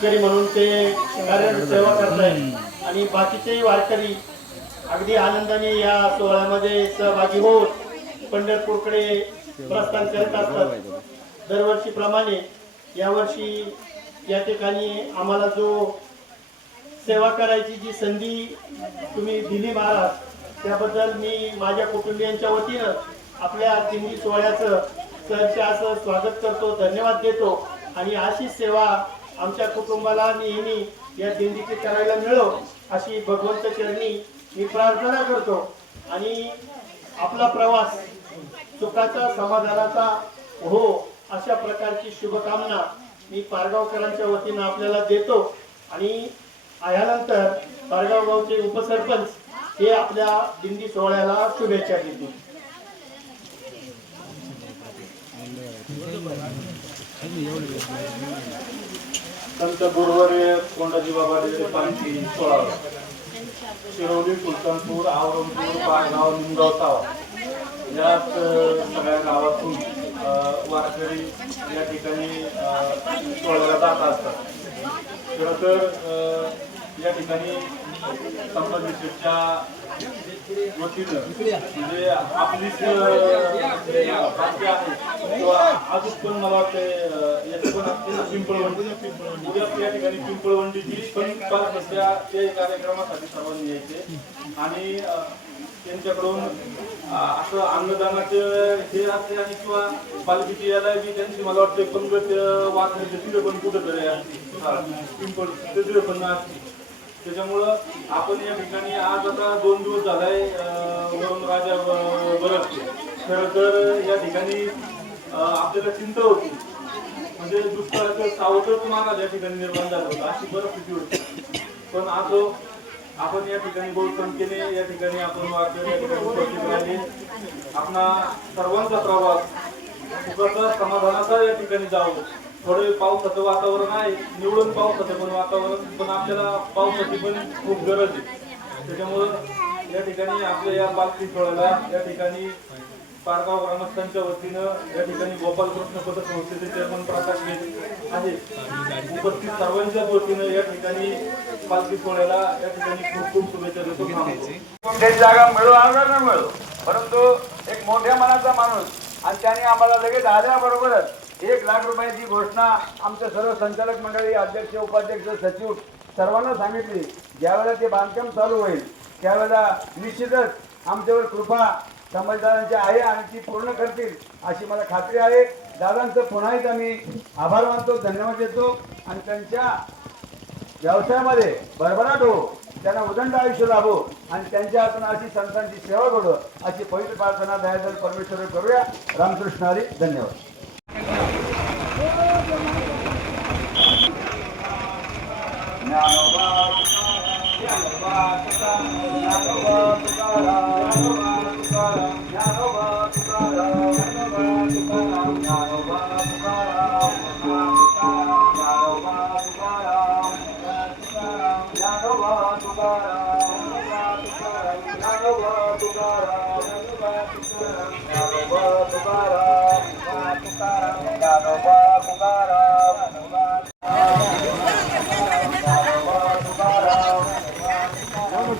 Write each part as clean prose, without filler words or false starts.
शेतकरी म्हणून ते कार्यरत सेवा करतायत आणि बाकीचेही वारकरी अगदी आनंदाने या सोहळ्यामध्ये सहभागी होऊन पंढरपूरकडे प्रस्थान करत असतात. दरवर्षीप्रमाणे यावर्षी या ठिकाणी आम्हाला जो सेवा करायची जी संधी तुम्ही दिली महाराज, त्याबद्दल मी माझ्या कुटुंबियांच्या वतीनं आपल्या दिंडी सोहळ्याचं सहर्ष असं स्वागत करतो, धन्यवाद देतो. आणि अशी सेवा आमच्या कुटुंबाला नेहमी या दिंडीची करायला मिळो अशी भगवंत चरणी मी प्रार्थना करतो. आणि आपला प्रवास सुखाचा समाधानाचा हो अशा प्रकारची शुभकामना मी पारगावकरांच्या वतीनं आपल्याला देतो. आणि यानंतर पारगाव गावचे उपसरपंच हे आपल्या दिंडी सोहळ्याला शुभेच्छा देतील. संत गुरुवर्य कोंडाजी बाबा पालखी सोहळा शिरोली, सुलतानपूर, औरंगपूर, पारगाव, निमगाव, तावा यात सगळ्या गावातून वारकरी या ठिकाणी सोहळ्याला जात असतात. खरं तर या ठिकाणी संबंधितच्या वतीनं म्हणजे आपलीच बाकी आहे किंवा अजून पण मला वाटते याचं पण असते पिंपळवंडी, उद्या या ठिकाणी पिंपळवंडीची पण सध्या ते कार्यक्रमासाठी सर्वांनी यायचे आणि त्यांच्याकडून असं अन्नदानाचं हे असते आणि किंवा पालखीची याला बी त्यांची मला वाटते पंगत वाचण्याचे तिथे पण कुठंतरी पिंपळ तिथे पण असते. त्याच्यामुळं आपण या ठिकाणी आज आता 2 दिवस झालाय वरून राजा बरसते. खरं तर या ठिकाणी आपल्याला चिंता होती, म्हणजे दुष्काळाचं सावटच महाराज या ठिकाणी निर्माण झालं होतं अशी परिस्थिती होती. पण आज आपण या ठिकाणी बहुसंख्येने या ठिकाणी आपण वारकरी या ठिकाणी उपस्थित राहिले. आपला सर्वांचा प्रवास सुखाचा समाधानाचा या ठिकाणी जावं. थोडे पावसाचं वातावरण आहे, निवडून पावसाचं पण वातावरण, पण आपल्याला पावसाची पण खूप गरज आहे. त्याच्यामुळं या ठिकाणी आपल्या या पालखी सोहळ्याला या ठिकाणी पारगाव ग्रामस्थांच्या वतीनं या ठिकाणी गोपालकृष्ण पथक संस्थेचे चेअरमन प्रकाश आहे उपस्थित सर्वांच्याच वतीनं या ठिकाणी पालखी सोहळ्याला या ठिकाणी खूप खूप शुभेच्छा देतो. कोणत्याही जागा मिळो आजार न मिळो, परंतु एक मोठ्या मनाचा माणूस आणि त्याने आम्हाला लगेच आल्याबरोबरच 1 लाख रुपयाची घोषणा आमच्या सर्व संचालक मंडळी, अध्यक्ष, उपाध्यक्ष, सचिव सर्वांना सांगितली. ज्यावेळेला ते बांधकाम चालू होईल त्यावेळेला निश्चितच आमच्यावर कृपा समजदारांची आहे आणि ती पूर्ण करतील अशी मला खात्री आहे. दादांचं पुन्हा एकदा मी आभार मानतो, धन्यवाद देतो आणि त्यांच्या व्यवसायामध्ये भरभराट हो, त्यांना उदंड आयुष्य लाभो आणि त्यांच्या हातून अशी संतांची सेवा घडो अशी पवित्र प्रार्थना दयादर परमेश्वर करूया. रामकृष्ण हरी. धन्यवाद.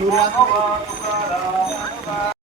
तुकाराम